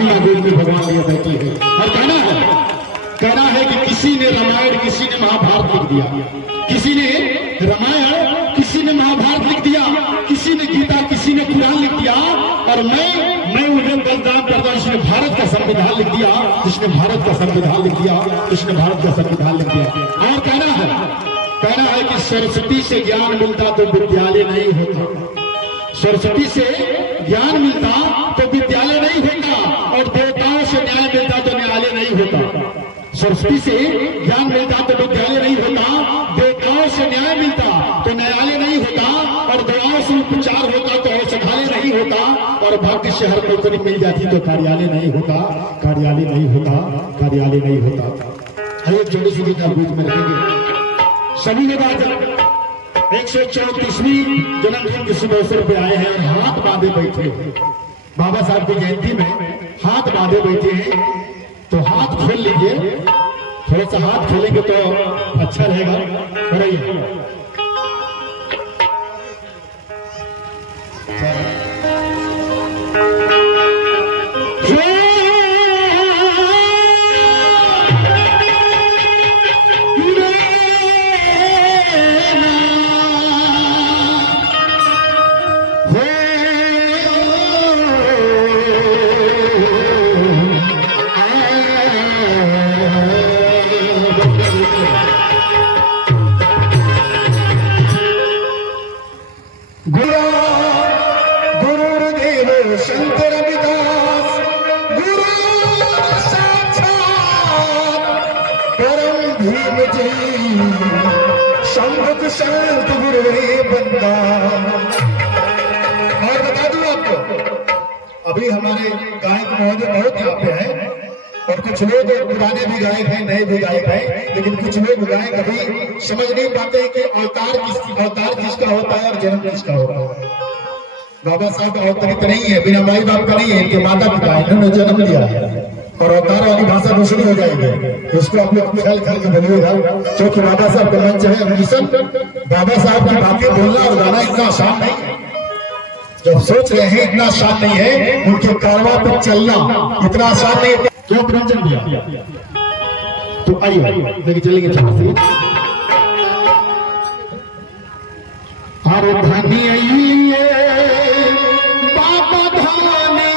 महिमा देख के भगवान लिए बैठी है। और कहना है कि किसी ने रामायण, किसी ने महाभारत लिख दिया, किसी ने रामायण, किसी ने महाभारत लिख दिया, किसी ने गीता, किसी ने कुरान लिख दिया, और मैं उन्हें बलिदान करता, जिसने भारत का संविधान लिख दिया, जिसने भारत का संविधान लिख दिया, जिसने भारत का संविधान लिख दिया। और कहना है कि सरस्वती से ज्ञान मिलता तो विद्यालय नहीं होता, सरस्वती से ज्ञान मिलता तो विद्यालय नहीं होता, और देवताओं से न्याय मिलता तो न्यायालय नहीं होता। सरस्वती से ज्ञान मिलता तो विद्यालय नहीं होता, देवताओं से न्याय मिलता तो न्यायालय नहीं होता, और दवाओं से उपचार होता तो औषधालय नहीं होता, और भाग्य से हर नौकरी मिल जाती तो कार्यालय नहीं होता, कार्यालय नहीं होता, कार्यालय नहीं होता। एक छोटी सी गीता बीच में रखेंगे। सभी लोग आज 134वीं जन्मदिन के शुभ अवसर पे आए हैं और हाथ बांधे बैठे हैं। बाबा साहब की जयंती में हाथ बांधे बैठे हैं, तो हाथ खोल लीजिए, थोड़ा सा हाथ खोलेंगे तो अच्छा रहेगा। कराइए शांत गुरुवे बंदा। और बता दूं आपको, अभी हमारे गायक महोदय बहुत यहाँ पे हैं, और कुछ लोग पुराने भी गायक हैं, नए भी गायक हैं, लेकिन कुछ लोग गायक अभी समझ नहीं पाते कि अवतार किसका होता है और जन्म किसका होता है। बाबा साहब अवतरित नहीं है, बिना माई बाप का नहीं है, इनके माता पिता इन्होंने जन्म लिया है, और अवतार वाली भाषा दूसरी हो जाएगी, उसको आप लोग ख्याल करके बोलिएगा, क्योंकि बाबा साहब का मंच है मिशन। बाबा साहब की बातें बोलना और गाना इतना आसान नहीं है, जब सोच रहे हैं इतना आसान नहीं है, उनके कारवां पर चलना इतना आसान नहीं है। क्यों रंजन भैया, तो आइए लेके चलेंगे छोटे से। अरे धानी आई बाबा धानी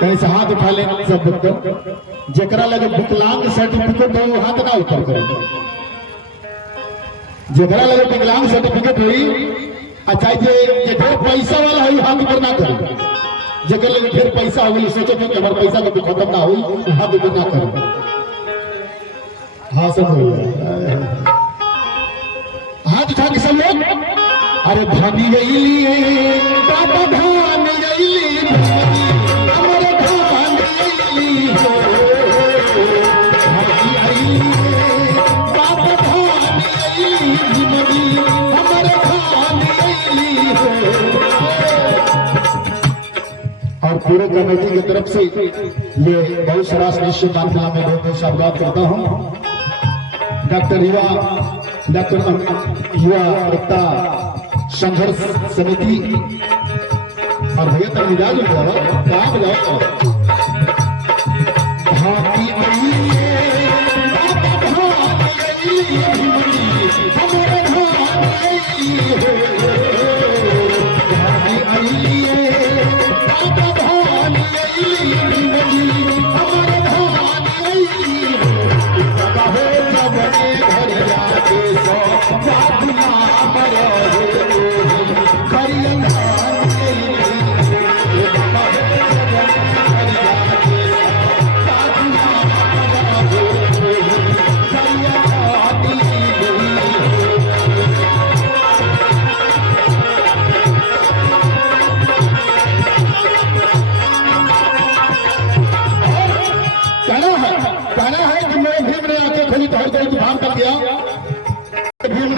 कैसे हाथ उठा ले सब बच्चों, जकरा लगे विकलांग सर्टिफिकेट हो हाथ ना ऊपर करो, जकरा लगे विकलांग सर्टिफिकेट हुई अच्छा जे ढेर पैसा वाला हुई हाथ ऊपर ना करो, जगह लगे ढेर पैसा हो सोचो कि हमारे पैसा कभी खत्म ना हुई हाथ ऊपर ना करो। हाँ सब हो हाथ उठा के सब लोग, अरे धानी गई बाबा धान गई और पूरे कमेटी की तरफ से ये बहुत सारा निश्चित मैं बहुत बहुत स्वागत करता हूँ। डॉक्टर युवा एकता संघर्ष समिति और भैया तक मिजाज कहाँ जाओ भाती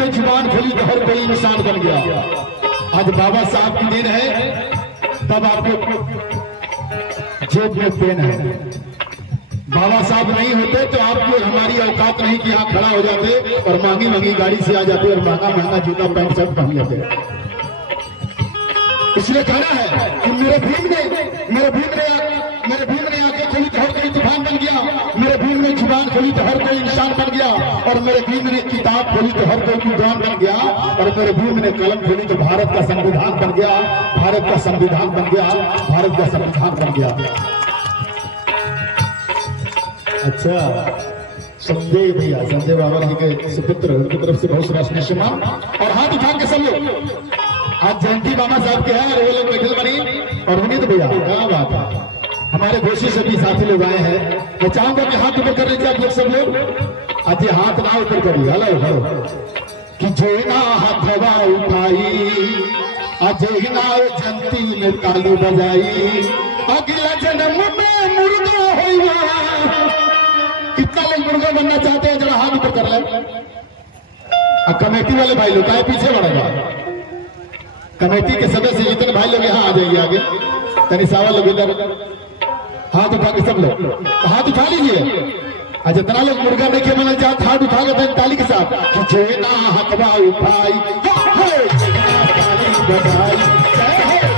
जुबान खोली तो हर कोई इंसान बन गया। आज बाबा साहब की देन है, तब आपको जेब में पेन है, बाबा साहब नहीं होते तो आपकी हमारी औकात नहीं कि यहाँ खड़ा हो जाते और महंगी महंगी गाड़ी से आ जाते और महंगा महंगा जूता पैंट शर्ट पहन लेते। इसलिए कहना है कि मेरे भीम ने आंखें खोली तो हर कोई तूफान बन गया, मेरे भीम ने जुबान खोली तो हर कोई इंसान बन गया, और मेरे भीम ने किताब खोली तो हर कोई विद्वान बन गया, और मेरे भीम ने कलम खोली तो भारत का संविधान बन गया, भारत का संविधान बन गया, भारत का संविधान बन गया। अच्छा, संजय भैया, संजय बाबा जी के सुपुत्र, उनकी तरफ से बहुत सारा स्नेह और हाथ उठा के सब लोग आज जयंती बाबा साहब के हैं और वो लोग बैठल बनी। और विनीत भैया क्या बात है, हमारे घोषी से भी साथी लोग आए हैं। मैं चाहूंगा कि हाथ ऊपर कर लीजिए आप लोग सब लोग। आज हाथ ना ऊपर करिए, हेलो हेलो, कि जो ना हथवा उठाई आज ना जयंती में ताली बजाई, अगला जन्म में मुर्गा होगा। कितना लोग मुर्गा बनना चाहते हैं, जरा हाथ ऊपर कर ले। कमेटी वाले भाई लोग क्या पीछे बढ़ेगा, कमेटी के सदस्य जितने भाई लोग यहाँ आ जाइए आगे, तनिसावा लोग इधर हाथ उठा के सब लोग हाथ उठा लीजिए। और जितना लोग मुर्गा नहीं खेलना चाहते हाथ उठा के ताली के साथ, कि जेना हथवा उठाई ताली बजाई,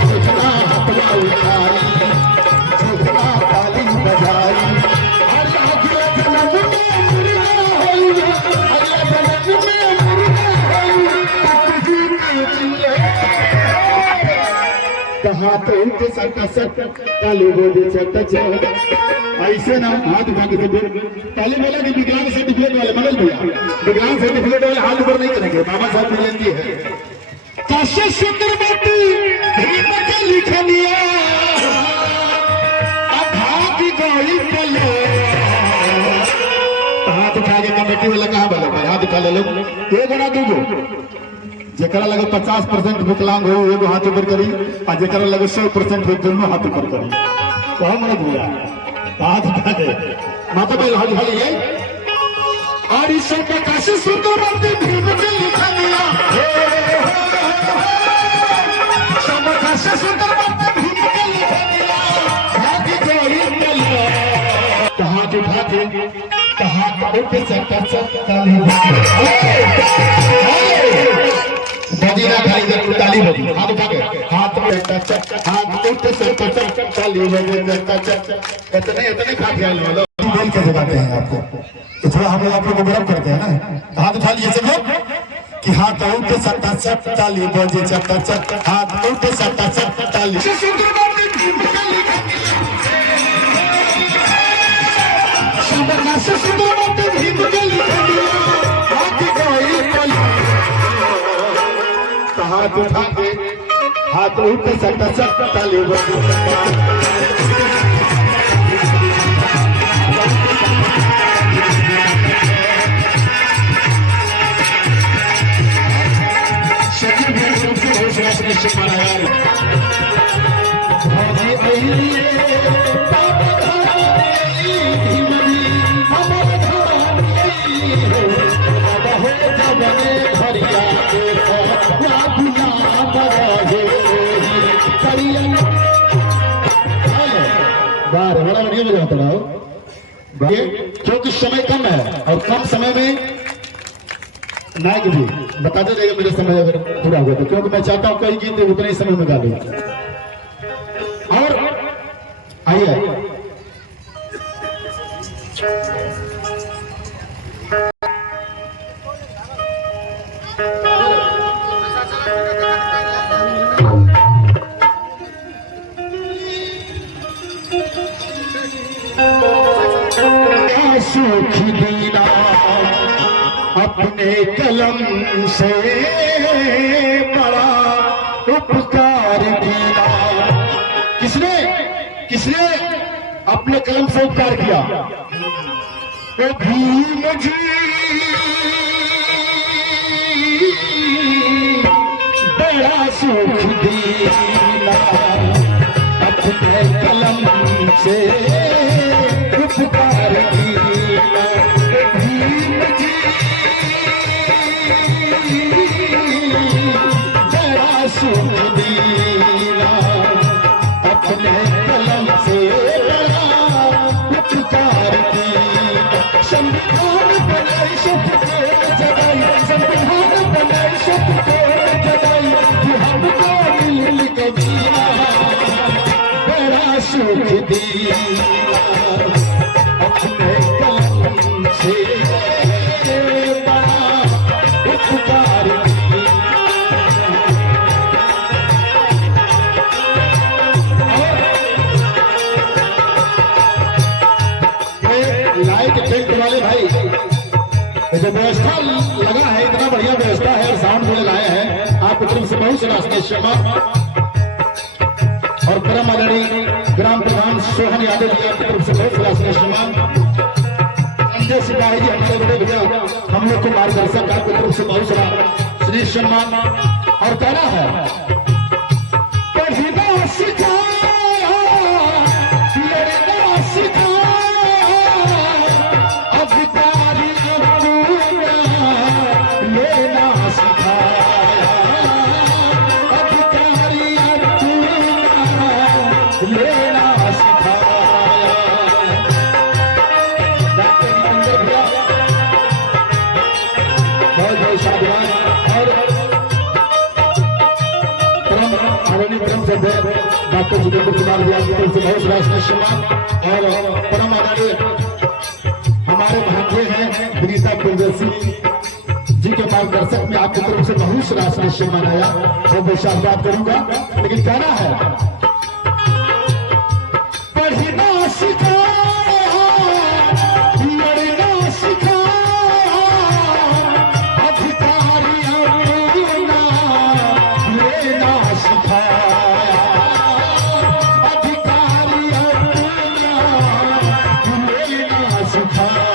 जेना हथवा उठाई जेना ताली बजाई, हाथ उनके सर का सर ताली बोले ऐसे ना हाथ उठा के पहले बोला कि विकलांग सर्टिफिकेट वाले मनोज भैया, विकलांग सर्टिफिकेट वाले हाथ ऊपर नहीं करेंगे। बाबा साहब ने विनती है, काशी सुंदर बेटी लिखा लिया हाथ उठा के कमेटी वाला कहा बोले भाई हाथ उठा ले लोग, एक बना दूगो जरा लगे 50% विकलांग हो एगो हाथ ऊपर करी, और जरा लगे 100% हो दोनों हाथ ऊपर करी। तो हम लोग बोला हाथ उठा दे माता भाई हाथ उठा लिए। और इस सब में काशी सुंदर बनती भीम के लिखा लिया, सब काशी सुंदर बनती भीम के लिखा लिया, हाथ उठा के हाथ उठे ताली बजी ना खाली जब ताली बजी हाथ उठा के हाथ उठे ताली बजे इतने खा के आए लोग बोल के बताते हैं आपको, तो थोड़ा हम लोग आप लोग को गरम करते हैं ना। हाथ उठा लीजिए सब लोग कि हाथ उठे सट्टा ताली बजे चट्टा हाथ उठे सट्टा ताली। हाथ उठा के हाथ उठे सट्टा ताली क्योंकि समय कम है और कम समय में नायक भी बताते रहेगा मेरे समय अगर पूरा हो तो, क्योंकि मैं चाहता हूँ कई गीत उतने ही समय में गा लूं। और आइए सुख दीना अपने कलम से बड़ा उपकार दीना। किसने किसने अपने कलम से उपकार किया? वो भीम जी बड़ा सुख दीना अपने कलम से उपकार दीना। भीम जी बड़ा सुख दीना अपने कलम से बड़ा उपकार सबको जगाई, संविधान बनाई सबको जगाई कि हमको मिल कबीरा बड़ा सुख दिया अपने कलम से बड़ा उपकार किया। लाइट टेंट वाले भाई ये जो व्यवस्था लगा है, इतना बढ़िया व्यवस्था है और साउंड भी लगाया है, आपकी तरफ से बहुत सारा स्नेह और परम आदरणीय ग्राम प्रधान सोहन यादव जी आपकी तरफ से बहुत सारा स्नेह संजय सिपाही जी हमारे बड़े भैया हम लोग को मार्गदर्शक आपकी तरफ से बहुत सारा स्नेह सम्मान और कहना है पढ़ना सिखाया लड़ना सिखाया अधिकारी लेना सिखाया अधिकारी लेना सिखाया। डॉक्टर जितेंद्र भैया बहुत बहुत साधुवाद और आदरणीय परम श्रद्धेय डॉक्टर जितेंद्र कुमार भैया की तरफ से बहुत सारा सम्मान और परम आदरणीय हमारे भाग्य हैं विनीता प्रियदर्शी जी के मार्गदर्शक में आपकी तरफ से बहुत सारा सम्मान आया और मैं बात करूंगा, लेकिन कहना है पढ़ना सिखाया लड़ना सिखाया अधिकारी लेना सिखाया अधिकारी लेना सिखाया।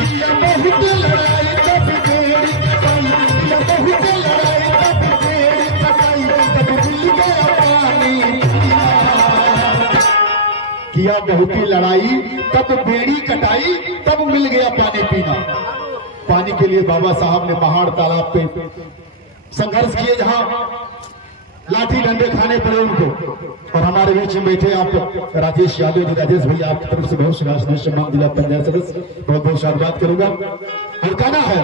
किया बहुत लड़ाई तब देरी कटाई, किया बहुत लड़ाई तब देरी कटाई, तब मिल गया पानी किया बहुत ही लड़ाई तब बेड़ी कटाई, तब मिल गया पानी पीना। पानी के लिए बाबा साहब ने पहाड़ तालाब पे संघर्ष किए, जहां लाठी डंडे खाने पड़े उनको। और हमारे बीच में बैठे आप राजेश यादव जी, राजेश भैया आपकी तरफ से बहुत सारा सम्मान जिला पंचायत सदस्य बहुत बहुत साधुवाद करूंगा। और कहना है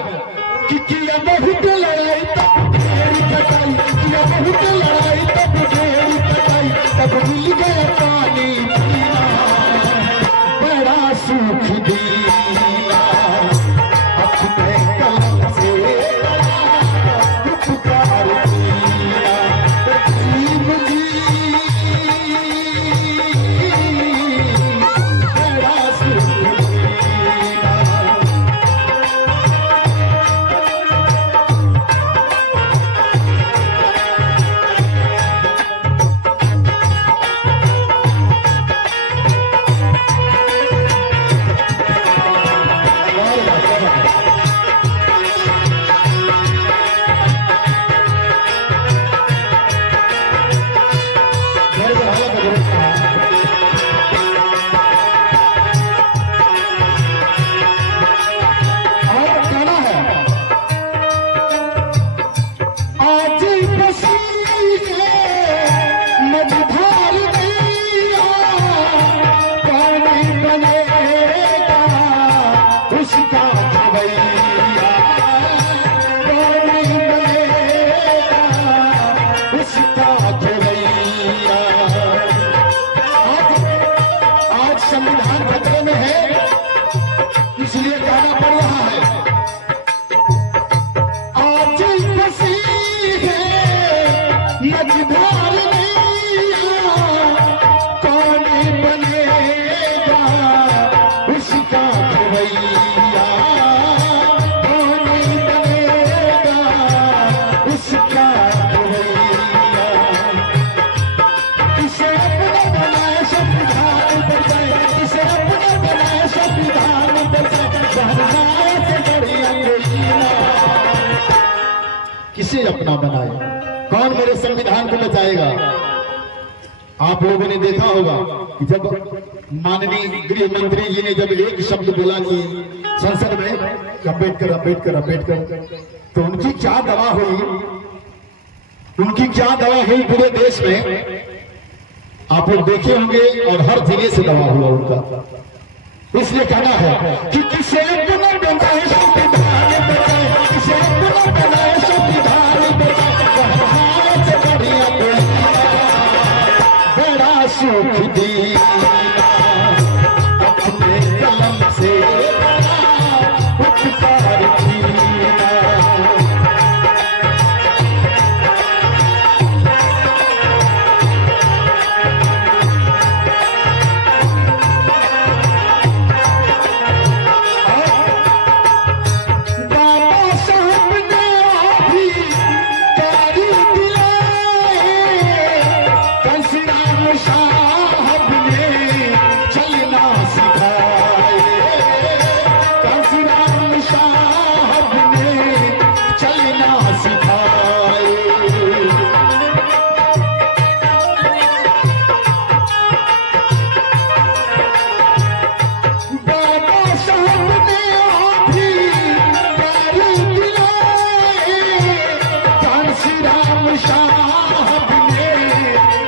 कि किया बहुत लड़ाई तब बेड़ी कटाई, किया बहुत लड़ाई तब बेड़ी कटाई, तब मिल गया पानी पीना बड़ा सुख दिया अपने कलम से उपकार किया जीव जी बड़ा सुख दिया। संविधान खतरे में है, इसलिए कहना पड़ रहा है आज मसीह मझधार नैया कौन बनेगा उसका खवैया, कौन बनेगा उसका खवैया। इसे अपना बनाए संविधान बचाए, इसे अपना बनाए संविधान बचाए, से बढ़िया कोई ना। किसे अपना बनाए, कौन मेरे संविधान को बचाएगा? आप लोगों ने देखा होगा कि जब माननीय गृह मंत्री जी ने जब एक शब्द बोला कि संसद में अम्बेडकर अम्बेडकर अम्बेडकर, तो उनकी क्या दवा हुई, उनकी क्या दवा हुई पूरे देश में आप लोग देखे होंगे, और हर जिले से दवा हुआ उनका। इसलिए कहना है कि किसे अपना बनाए साहब ने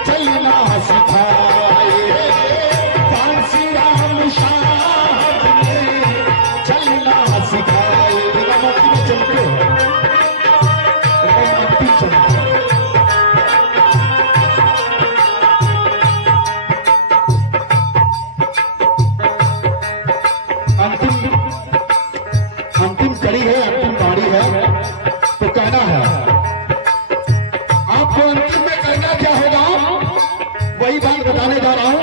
चलना सिखाए, काशी राम साहब ने चलना सिखाए। रामायण में चलते हो, रामायण चलते हो। अंतिम कड़ी है, अंतिम बारी है, तो कहना है आपको अंतिम में करना क्या होगा, वही बात बताने जा रहा हूं।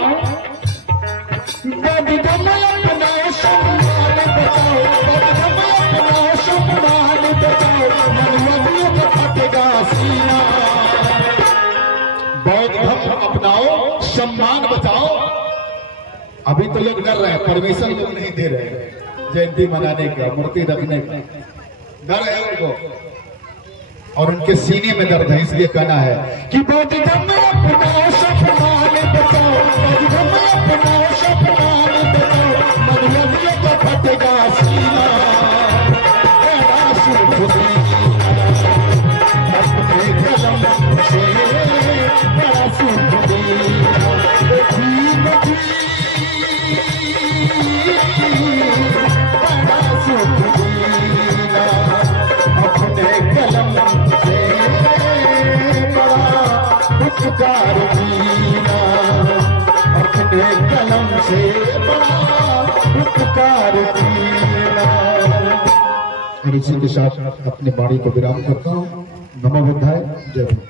अपना सम्मान बचाओ, अपना सम्मान बचाओ, मनोवियों का फटेगा सीना। बौद्ध धर्म अपनाओ, सम्मान बचाओ। अभी तो लोग डर रहे हैं, परमिशन लोग नहीं दे रहे हैं जयंती मनाने का, मूर्ति रखने का, डर है उनको और उनके सीने में दर्द है। इसलिए कहना है कि बौद्ध धर्म अपना सम्मान बचाओ, बौद्ध धर्म अपना सम्मान बचाओ, मनोवियों का फटेगा सीना। बड़ा सुख दीना अपने कलम से, बड़ा सुख दीना बड़ा सुख दीना अपने कलम से, बड़ा उपकार दीना अपने कलम से, बड़ा उपकार दीना। और इसी के साथ अपने वाणी को विराम करता हूँ। नमो बुद्धाय, जय हिंद।